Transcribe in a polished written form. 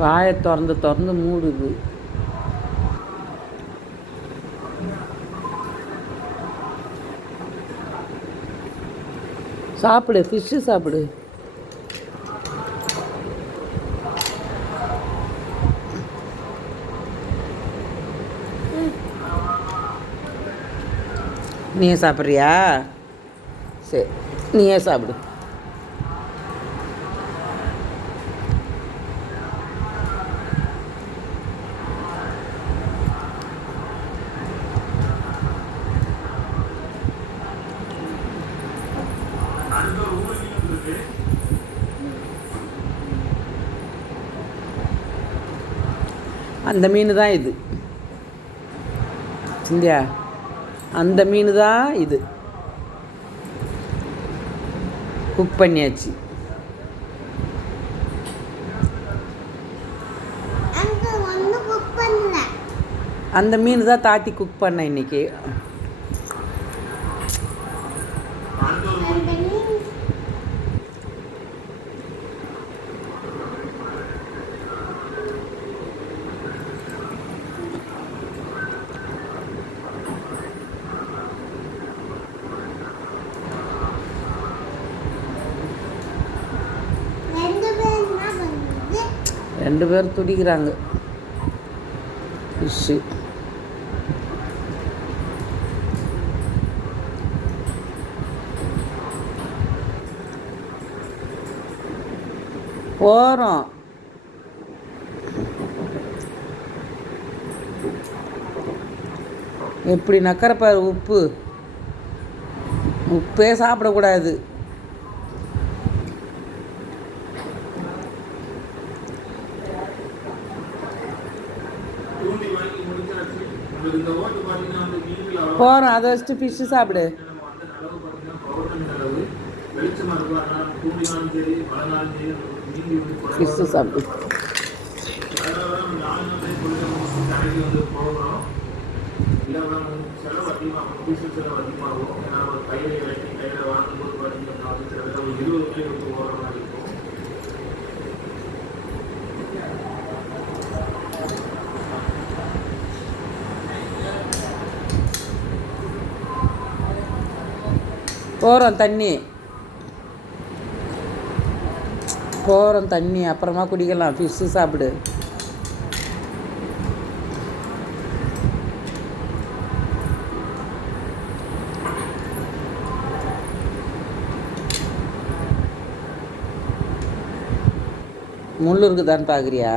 வாயை திறந்து திறந்து மூடுது. சாப்பிடு, ஃபிஷ்ஷு சாப்பிடு. நீயே சாப்பிட்றியா? சரி, நீயே சாப்பிடு. அந்த மீன் தான் இது சிந்தியா, அந்த மீன் தான் இது. குக் பண்ணியாச்சு. அந்த மீன் தான் தாத்தி குக் பண்ண இன்னைக்கு. ரெண்டு பேரும் துடிக்கிறாங்க. ஃபிஷ்ஷு போகிறோம். எப்படி நக்கறப்பாரு. உப்பே சாப்பிடக்கூடாது. போகிறோம், அதை வச்சுட்டு ஃபிஷ்ஷு சாப்பிடு. ஃபிஷ்ஷு சாப்பிடு. போகிறோம் தண்ணி அப்புறமா குடிக்கலாம். ஃபிஷ்ஷு சாப்பிடு. முள் இருக்குதான்னு பார்க்குறியா?